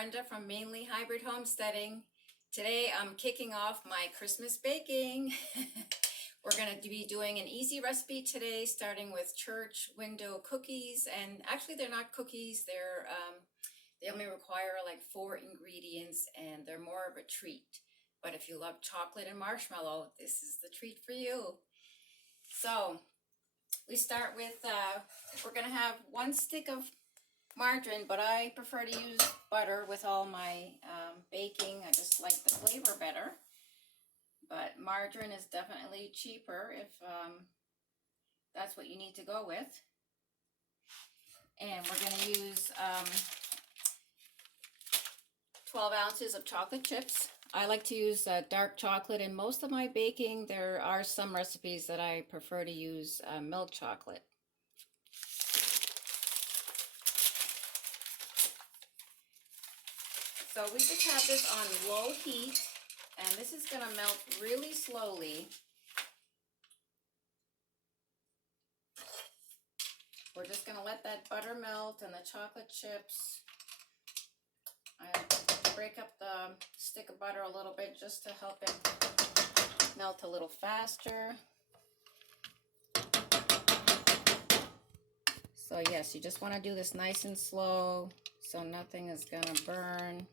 Brenda from Mainly Hybrid Homesteading. Today I'm kicking off my Christmas baking. We're going to be doing an easy recipe today, starting with church window cookies. And actually they're not cookies, they only require like 4 ingredients and they're more of a treat. But if you love chocolate and marshmallow, this is the treat for you. So we start with, we're going to have 1 stick of margarine, but I prefer to use butter with all my baking. I just like the flavor better. But margarine is definitely cheaper if that's what you need to go with. And we're going to use 12 ounces of chocolate chips. I like to use dark chocolate in most of my baking. There are some recipes that I prefer to use milk chocolate. So we just have this on low heat, and this is going to melt really slowly. We're just going to let that butter melt and the chocolate chips. I break up the stick of butter a little bit just to help it melt a little faster. So yes, you just want to do this nice and slow so nothing is going to burn.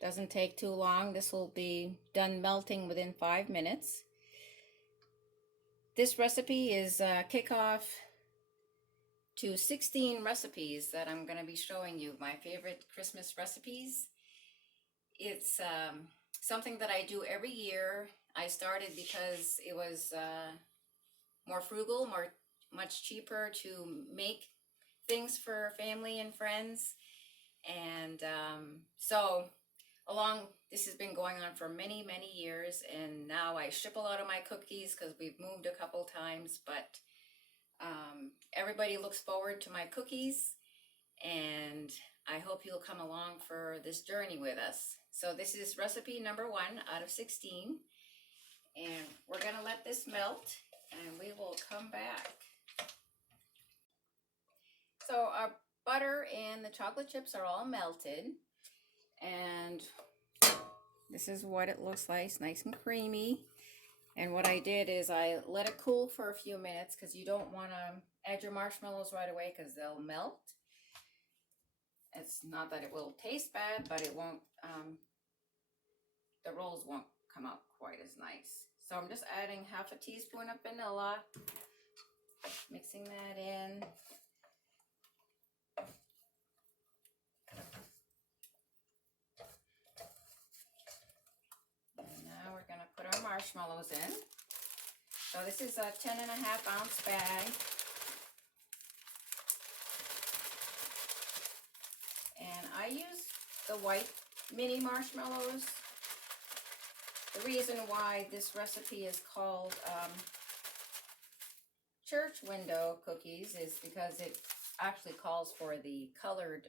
Doesn't take too long. This will be done melting within 5 minutes. This recipe is a kickoff to 16 recipes that I'm going to be showing you, my favorite Christmas recipes. It's something that I do every year. I started because it was more frugal, much cheaper to make things for family and friends. And so this has been going on for many years, and now I ship a lot of my cookies because we've moved a couple times, but everybody looks forward to my cookies, and I hope you'll come along for this journey with us. So this is recipe number 1 out of 16, and we're gonna let this melt and we will come back. So our butter and the chocolate chips are all melted, and this is what it looks like. It's nice and creamy. And what I did is I let it cool for a few minutes because you don't want to add your marshmallows right away because they'll melt. It's not that it will taste bad, but it won't, the rolls won't come out quite as nice. So I'm just adding half a teaspoon of vanilla, mixing that in. Now we're going to put our marshmallows in. So this is a 10.5 ounce bag. And I use the white mini marshmallows. The reason why this recipe is called church window cookies is because it actually calls for the colored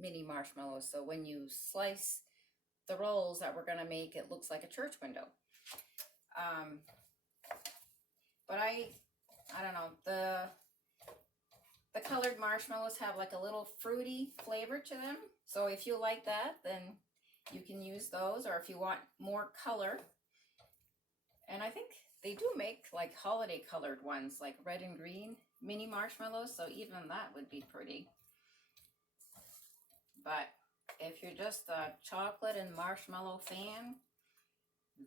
mini marshmallows. So when you slice the rolls that we're going to make, it looks like a church window. But I don't know, the colored marshmallows have like a little fruity flavor to them. So if you like that, then you can use those, or if you want more color. And I think they do make like holiday colored ones, like red and green mini marshmallows, so even that would be pretty. But if you're just a chocolate and marshmallow fan,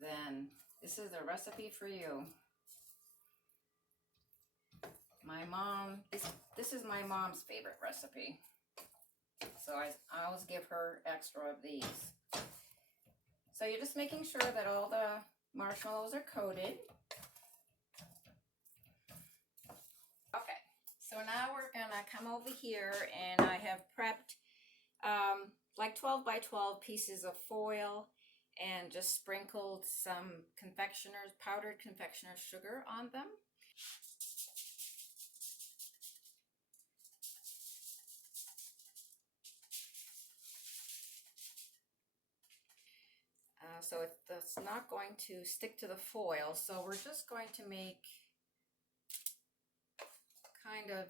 then this is the recipe for you. My mom, this is my mom's favorite recipe. So I always give her extra of these. So you're just making sure that all the marshmallows are coated. Okay, so now we're gonna come over here, and I have prepped like 12 by 12 pieces of foil and just sprinkled some confectioners, powdered confectioner's sugar on them. So that's not going to stick to the foil, so we're just going to make kind of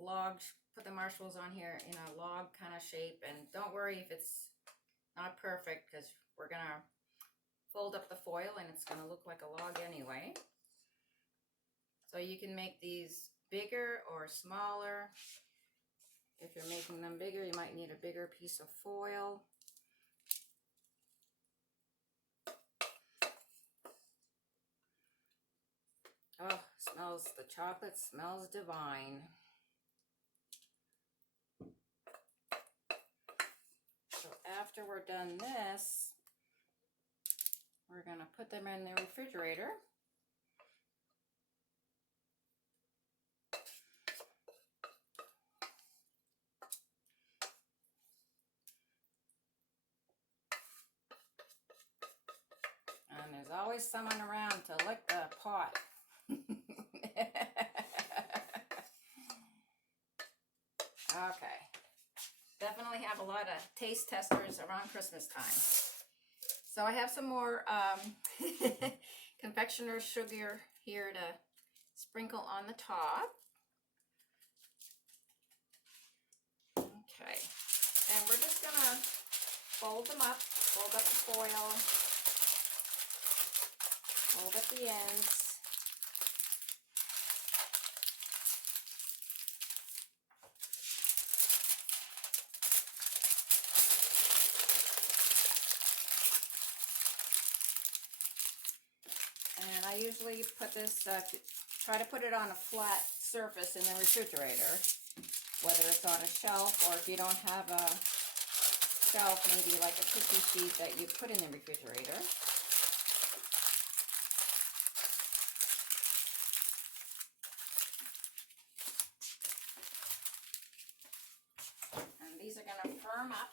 log, put the marshmallows on here in a log kind of shape. And don't worry if it's not perfect, because we're gonna fold up the foil and it's gonna look like a log anyway. So you can make these bigger or smaller. If you're making them bigger, you might need a bigger piece of foil. Oh, the chocolate smells divine. So after we're done this, we're gonna put them in the refrigerator. And there's always someone around to lick the pot. Okay. Definitely have a lot of taste testers around Christmas time. So I have some more confectioner's sugar here to sprinkle on the top. Okay. And we're just gonna fold them up, fold up the foil, fold up the ends. And I usually put this, try to put it on a flat surface in the refrigerator, whether it's on a shelf or if you don't have a shelf, maybe like a cookie sheet that you put in the refrigerator. And these are going to firm up.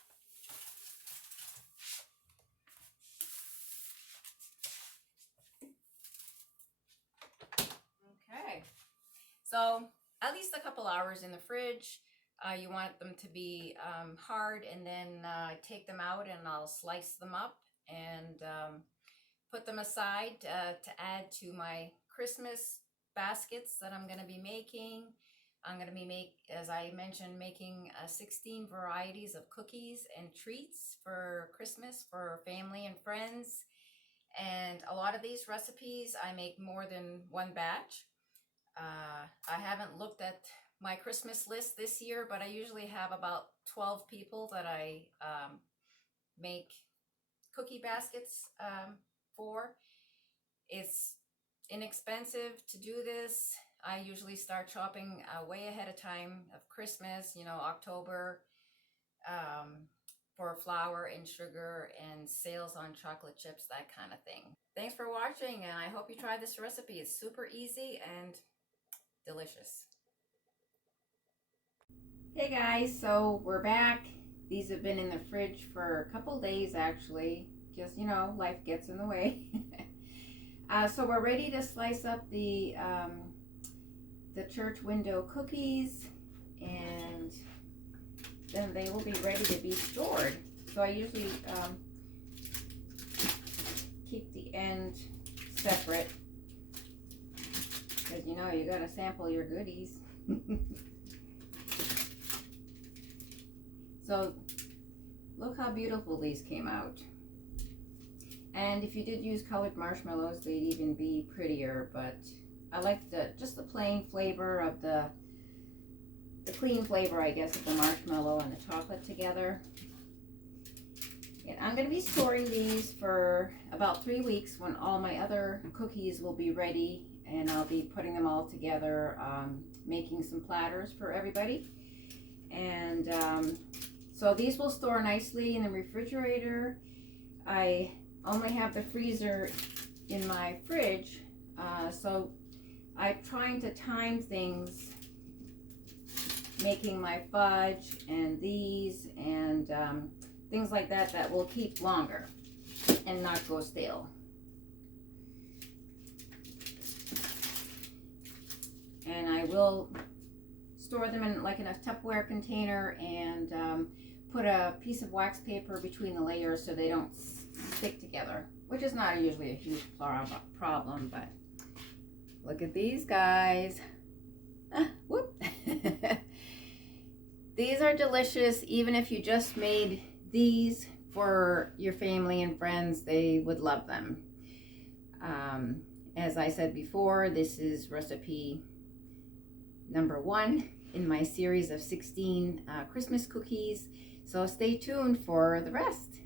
Okay, so at least a couple hours in the fridge. You want them to be hard, and then take them out and I'll slice them up and put them aside to add to my Christmas baskets that I'm going to be making. I'm going to be, as I mentioned, making 16 varieties of cookies and treats for Christmas for family and friends. And a lot of these recipes, I make more than one batch. I haven't looked at my Christmas list this year, but I usually have about 12 people that I make cookie baskets for. It's inexpensive to do this. I usually start shopping way ahead of time of Christmas, you know, October, for flour and sugar and sales on chocolate chips, that kind of thing. Thanks for watching, and I hope you try this recipe. It's super easy and delicious. Hey guys, so we're back. These have been in the fridge for a couple days actually. Just, you know, life gets in the way. So we're ready to slice up the church window cookies, and then they will be ready to be stored. So I usually keep the end separate, because you know you gotta sample your goodies. So look how beautiful these came out. And if you did use colored marshmallows, they'd even be prettier, but I like just the plain flavor of the clean flavor, I guess, of the marshmallow and the chocolate together. And I'm going to be storing these for about 3 weeks, when all my other cookies will be ready, and I'll be putting them all together, making some platters for everybody. And so these will store nicely in the refrigerator. I only have the freezer in my fridge, so I'm trying to time things, making my fudge and these and things like that that will keep longer and not go stale. And I will store them in like in a Tupperware container, and put a piece of wax paper between the layers so they don't stick together, which is not usually a huge problem, but look at these guys. Whoop. These are delicious. Even if you just made these for your family and friends, they would love them. As I said before, this is recipe number 1 in my series of 16 Christmas cookies. So stay tuned for the rest.